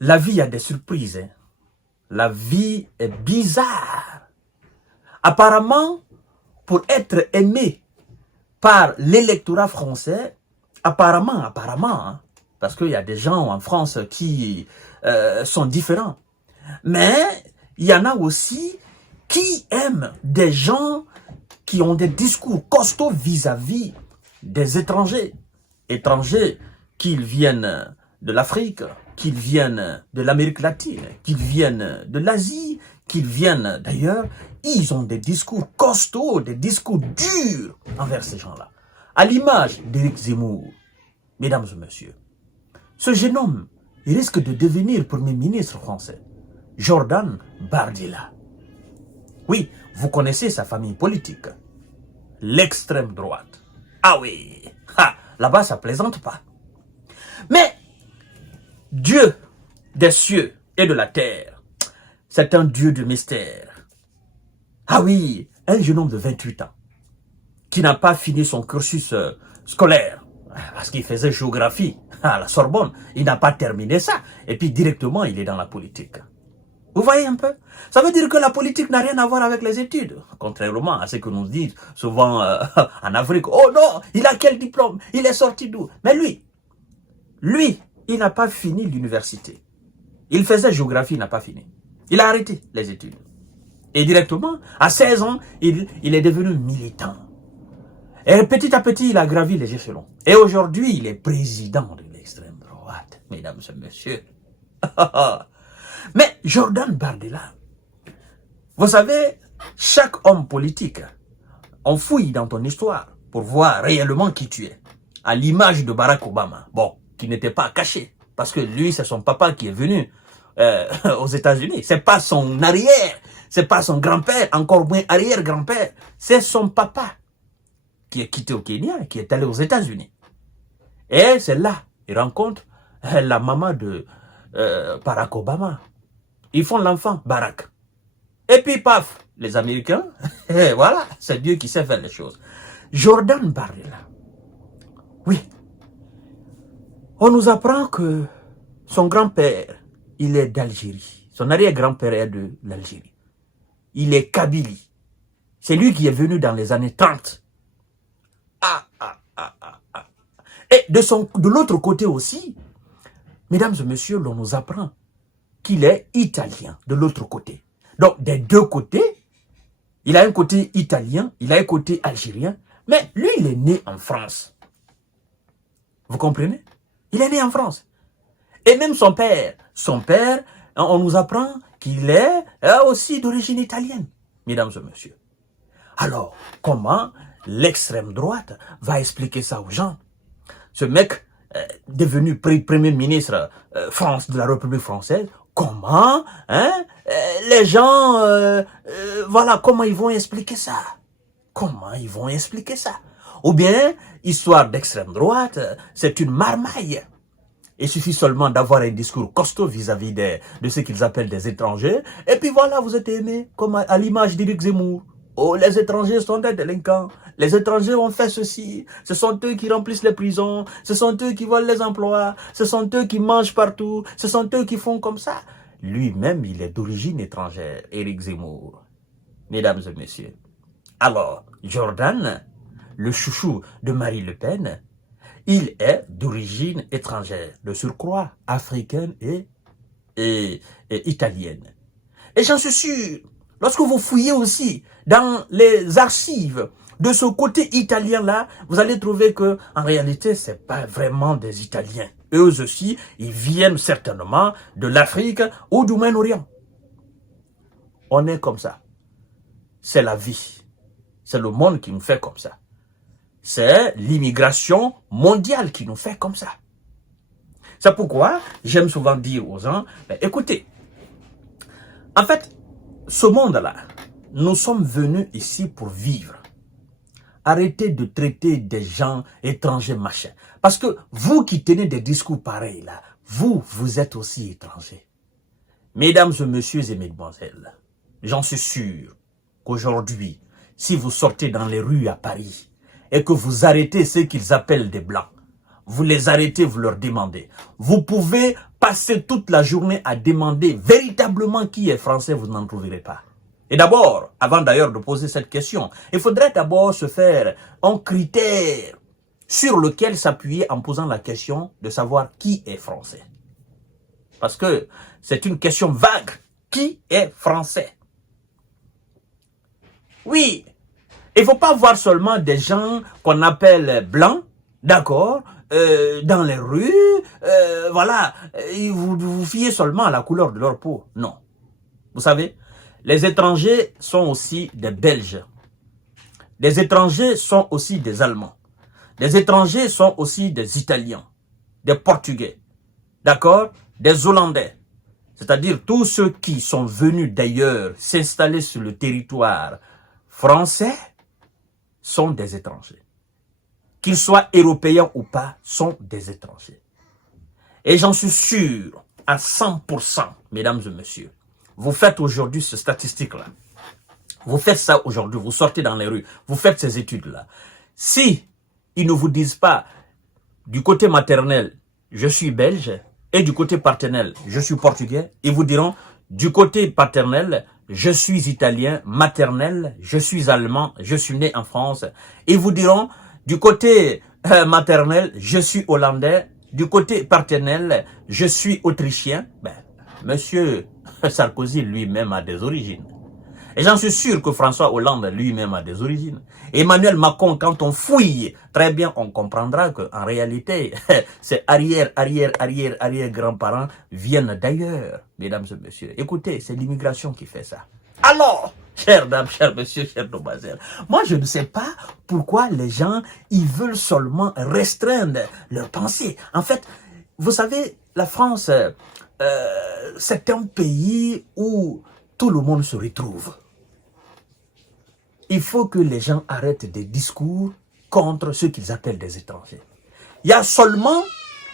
La vie a des surprises. Hein. La vie est bizarre. Apparemment, pour être aimé par l'électorat français, apparemment, hein, parce qu'il y a des gens en France qui sont différents, mais il y en a aussi qui aiment des gens qui ont des discours costauds vis-à-vis des étrangers. Étrangers, qu'ils viennent de l'Afrique, qu'ils viennent de l'Amérique latine, qu'ils viennent de l'Asie, qu'ils viennent d'ailleurs, ils ont des discours costauds, des discours durs envers ces gens-là. À l'image d'Éric Zemmour, mesdames et messieurs, ce jeune homme, il risque de devenir Premier ministre français. Jordan Bardella. Oui, vous connaissez sa famille politique. L'extrême droite. Ah oui, là-bas ça plaisante pas. Mais Dieu des cieux et de la terre, c'est un Dieu de mystère. Ah oui, un jeune homme de 28 ans qui n'a pas fini son cursus scolaire parce qu'il faisait géographie à la Sorbonne. Il n'a pas terminé ça. Et puis directement, il est dans la politique. Vous voyez un peu? Ça veut dire que la politique n'a rien à voir avec les études. Contrairement à ce que nous disent souvent en Afrique. Oh non, il a quel diplôme? Il est sorti d'où? Mais lui, il n'a pas fini l'université. Il faisait géographie, il n'a pas fini. Il a arrêté les études. Et directement, à 16 ans, il est devenu militant. Et petit à petit, il a gravi les échelons. Et aujourd'hui, il est président de l'extrême droite, mesdames et messieurs. Mais Jordan Bardella, vous savez, chaque homme politique, on fouille dans ton histoire pour voir réellement qui tu es. À l'image de Barack Obama, bon, qui n'était pas caché, parce que lui, c'est son papa qui est venu aux États-Unis. C'est pas son arrière, c'est pas son grand-père, encore moins arrière-grand-père. C'est son papa qui est quitté au Kenya, qui est allé aux États-Unis. Et c'est là, il rencontre la maman de Barack Obama. Ils font l'enfant, Barack. Et puis, paf, les Américains, et voilà, c'est Dieu qui sait faire les choses. Jordan Bardella, oui, on nous apprend que son grand-père, il est d'Algérie. Son arrière-grand-père est de l'Algérie. Il est Kabylie. C'est lui qui est venu dans les années 30. Et de l'autre côté aussi, mesdames et messieurs, l'on nous apprend qu'il est italien, de l'autre côté. Donc, des deux côtés, il a un côté italien, il a un côté algérien, mais lui, il est né en France. Vous comprenez? Il est né en France. Et même son père, on nous apprend qu'il est aussi d'origine italienne, mesdames et messieurs. Alors, comment l'extrême droite va expliquer ça aux gens? Ce mec, devenu Premier ministre de la République française, comment les gens, voilà, comment ils vont expliquer ça? Comment ils vont expliquer ça? Ou bien, histoire d'extrême droite, c'est une marmaille. Il suffit seulement d'avoir un discours costaud vis-à-vis de ce qu'ils appellent des étrangers. Et puis voilà, vous êtes aimés, comme à l'image d'Éric Zemmour. Oh, les étrangers sont des délinquants. Les étrangers ont fait ceci. Ce sont eux qui remplissent les prisons. Ce sont eux qui volent les emplois. Ce sont eux qui mangent partout. Ce sont eux qui font comme ça. Lui-même, il est d'origine étrangère, Éric Zemmour. Mesdames et messieurs. Alors, Jordan, le chouchou de Marine Le Pen, il est d'origine étrangère, de surcroît africaine et italienne. Et j'en suis sûr, lorsque vous fouillez aussi dans les archives de ce côté italien-là, vous allez trouver que en réalité, ce n'est pas vraiment des Italiens. Eux aussi, ils viennent certainement de l'Afrique ou du Moyen-Orient. On est comme ça. C'est la vie. C'est le monde qui nous fait comme ça. C'est l'immigration mondiale qui nous fait comme ça. C'est pourquoi j'aime souvent dire aux gens, écoutez, en fait, ce monde-là, nous sommes venus ici pour vivre. Arrêtez de traiter des gens étrangers, machin. Parce que vous qui tenez des discours pareils, là, vous êtes aussi étrangers. Mesdames et messieurs et mesdemoiselles, j'en suis sûr qu'aujourd'hui, si vous sortez dans les rues à Paris, et que vous arrêtez ceux qu'ils appellent des blancs, vous les arrêtez, vous leur demandez. Vous pouvez passer toute la journée à demander véritablement qui est français, vous n'en trouverez pas. Et d'abord, avant d'ailleurs de poser cette question, il faudrait d'abord se faire un critère sur lequel s'appuyer en posant la question de savoir qui est français. Parce que c'est une question vague. Qui est français? Oui, il ne faut pas voir seulement des gens qu'on appelle blancs, d'accord, dans les rues, voilà, vous fiez seulement à la couleur de leur peau. Non. Vous savez, les étrangers sont aussi des Belges. Les étrangers sont aussi des Allemands. Les étrangers sont aussi des Italiens, des Portugais, d'accord, des Hollandais. C'est-à-dire tous ceux qui sont venus d'ailleurs s'installer sur le territoire français sont des étrangers. Qu'ils soient européens ou pas, sont des étrangers. Et j'en suis sûr à 100%, mesdames et messieurs. Vous faites aujourd'hui cette statistique-là. Vous faites ça aujourd'hui, vous sortez dans les rues, vous faites ces études-là. Si ils ne vous disent pas, du côté maternel, je suis belge, et du côté paternel, je suis portugais, ils vous diront, du côté paternel, je suis italien, maternel, je suis allemand, je suis né en France. Ils vous diront, du côté maternel, je suis hollandais, du côté paternel, je suis autrichien. Ben, monsieur Sarkozy lui-même a des origines. Et j'en suis sûr que François Hollande lui-même a des origines. Emmanuel Macron, quand on fouille, très bien, on comprendra qu'en réalité, ses arrière-grands-parents viennent d'ailleurs, mesdames et messieurs. Écoutez, c'est l'immigration qui fait ça. Alors, chères dames, chers messieurs, chers demoiselles, moi je ne sais pas pourquoi les gens, ils veulent seulement restreindre leur pensée. En fait, vous savez, la France, c'est un pays où tout le monde se retrouve. Il faut que les gens arrêtent des discours contre ceux qu'ils appellent des étrangers. Il y a seulement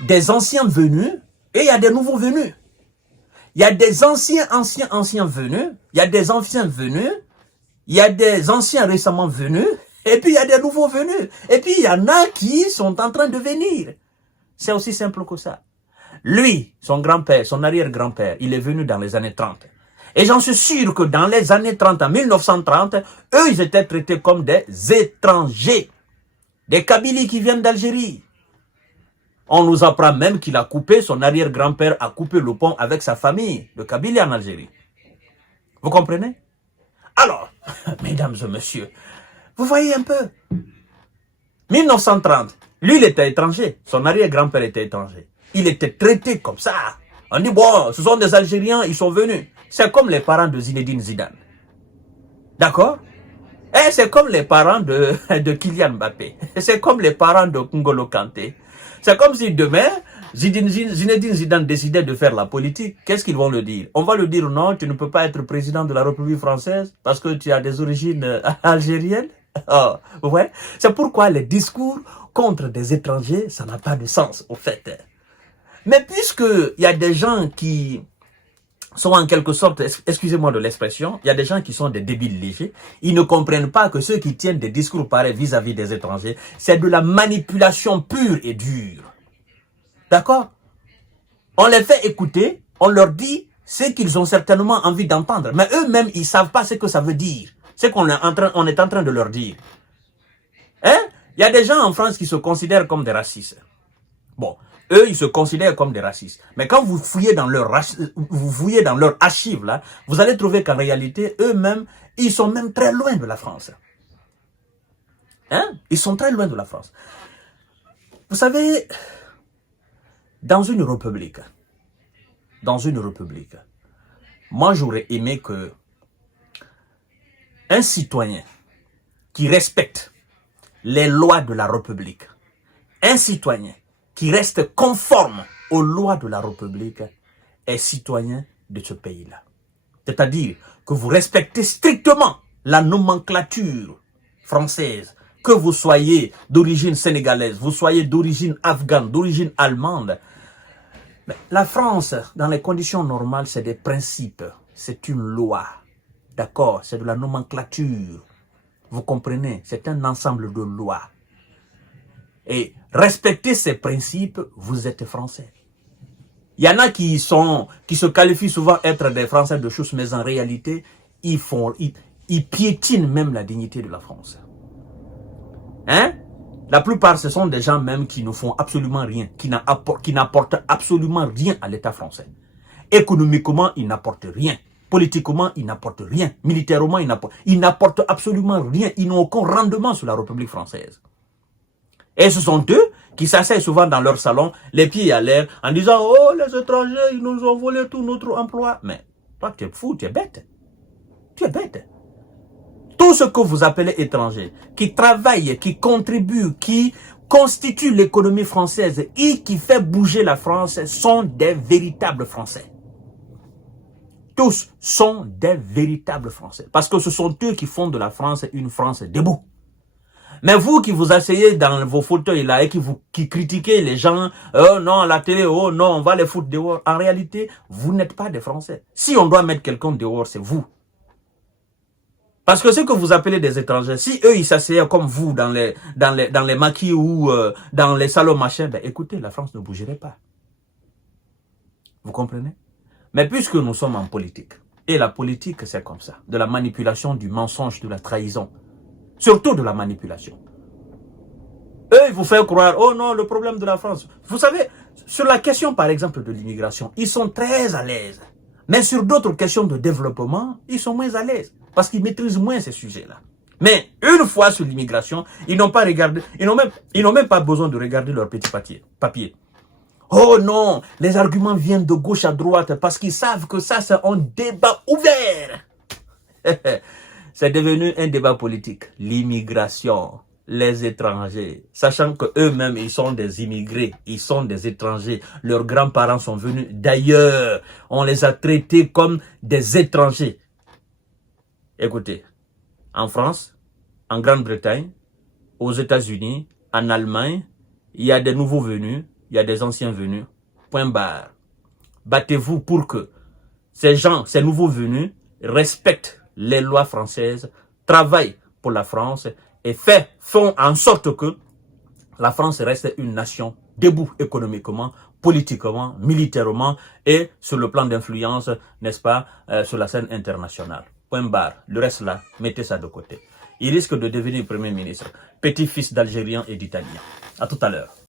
des anciens venus et il y a des nouveaux venus. Il y a des anciens venus, il y a des anciens venus, il y a des anciens récemment venus, et puis il y a des nouveaux venus. Et puis il y en a qui sont en train de venir. C'est aussi simple que ça. Lui, son grand-père, son arrière-grand-père, il est venu dans les années 30. Et j'en suis sûr que dans les années 30, en 1930, eux, ils étaient traités comme des étrangers. Des Kabyles qui viennent d'Algérie. On nous apprend même qu'il a coupé, son arrière-grand-père a coupé le pont avec sa famille, de Kabylie en Algérie. Vous comprenez? Alors, mesdames et messieurs, vous voyez un peu. 1930, lui, il était étranger. Son arrière-grand-père était étranger. Il était traité comme ça. On dit, bon, ce sont des Algériens, ils sont venus. C'est comme les parents de Zinedine Zidane. D'accord? Et c'est comme les parents de Kylian Mbappé. C'est comme les parents de N'Golo Kanté. C'est comme si demain, Zinedine Zidane décidait de faire la politique. Qu'est-ce qu'ils vont le dire? On va le dire, non, tu ne peux pas être président de la République française parce que tu as des origines algériennes. Oh, ouais. C'est pourquoi les discours contre des étrangers, ça n'a pas de sens, au fait. Mais puisqu'il y a des gens qui sont en quelque sorte, excusez-moi de l'expression, il y a des gens qui sont des débiles légers, ils ne comprennent pas que ceux qui tiennent des discours pareils vis-à-vis des étrangers, c'est de la manipulation pure et dure. D'accord? On les fait écouter, on leur dit ce qu'ils ont certainement envie d'entendre, mais eux-mêmes, ils ne savent pas ce que ça veut dire, ce qu'on est en train de leur dire. Hein? Il y a des gens en France qui se considèrent comme des racistes. Bon, eux, ils se considèrent comme des racistes. Mais quand vous fouillez dans leur archive, là, vous allez trouver qu'en réalité, eux-mêmes, ils sont même très loin de la France. Hein? Ils sont très loin de la France. Vous savez, dans une république, moi, j'aurais aimé que un citoyen qui respecte les lois de la République, un citoyen qui reste conforme aux lois de la République est citoyen de ce pays-là. C'est-à-dire que vous respectez strictement la nomenclature française, que vous soyez d'origine sénégalaise, vous soyez d'origine afghane, d'origine allemande. Mais la France, dans les conditions normales, c'est des principes, c'est une loi. D'accord? C'est de la nomenclature. Vous comprenez? C'est un ensemble de lois. Et respecter ces principes, vous êtes français. Il y en a qui se qualifient souvent être des Français de chose, mais en réalité, ils piétinent même la dignité de la France. Hein? La plupart, ce sont des gens même qui ne font absolument rien, qui n'apportent absolument rien à l'État français. Économiquement, ils n'apportent rien. Politiquement, ils n'apportent rien. Militairement, ils n'apportent absolument rien. Ils n'ont aucun rendement sur la République française. Et ce sont eux qui s'asseyent souvent dans leur salon, les pieds à l'air, en disant « Oh, les étrangers, ils nous ont volé tout notre emploi. » Mais toi, tu es fou, tu es bête. Tu es bête. Tout ce que vous appelez étrangers, qui travaillent, qui contribuent, qui constituent l'économie française et qui fait bouger la France, sont des véritables Français. Tous sont des véritables Français. Parce que ce sont eux qui font de la France une France debout. Mais vous qui vous asseyez dans vos fauteuils là et qui critiquez les gens, oh non, à la télé, oh non, on va les foutre dehors. En réalité, vous n'êtes pas des Français. Si on doit mettre quelqu'un dehors, c'est vous. Parce que ce que vous appelez des étrangers, si eux ils s'asseyaient comme vous dans les maquis ou dans les salons machin, ben écoutez, la France ne bougerait pas. Vous comprenez? Mais puisque nous sommes en politique, et la politique c'est comme ça, de la manipulation, du mensonge, de la trahison, surtout de la manipulation. Eux, ils vous font croire, oh non, le problème de la France. Vous savez, sur la question par exemple de l'immigration, ils sont très à l'aise. Mais sur d'autres questions de développement, ils sont moins à l'aise. Parce qu'ils maîtrisent moins ces sujets-là. Mais une fois sur l'immigration, ils n'ont pas regardé, ils n'ont même pas besoin de regarder leur petit papier. Oh non, les arguments viennent de gauche à droite parce qu'ils savent que ça, c'est un débat ouvert. C'est devenu un débat politique. L'immigration, les étrangers, sachant qu'eux-mêmes, ils sont des immigrés, ils sont des étrangers. Leurs grands-parents sont venus d'ailleurs. On les a traités comme des étrangers. Écoutez, en France, en Grande-Bretagne, aux États-Unis, en Allemagne, il y a des nouveaux venus, il y a des anciens venus. Point barre. Battez-vous pour que ces gens, ces nouveaux venus, respectent les lois françaises, travaillent pour la France et font en sorte que la France reste une nation debout économiquement, politiquement, militairement et sur le plan d'influence, n'est-ce pas, sur la scène internationale. Point barre. Le reste là, mettez ça de côté. Il risque de devenir Premier ministre, petit-fils d'Algériens et d'Italiens. À tout à l'heure.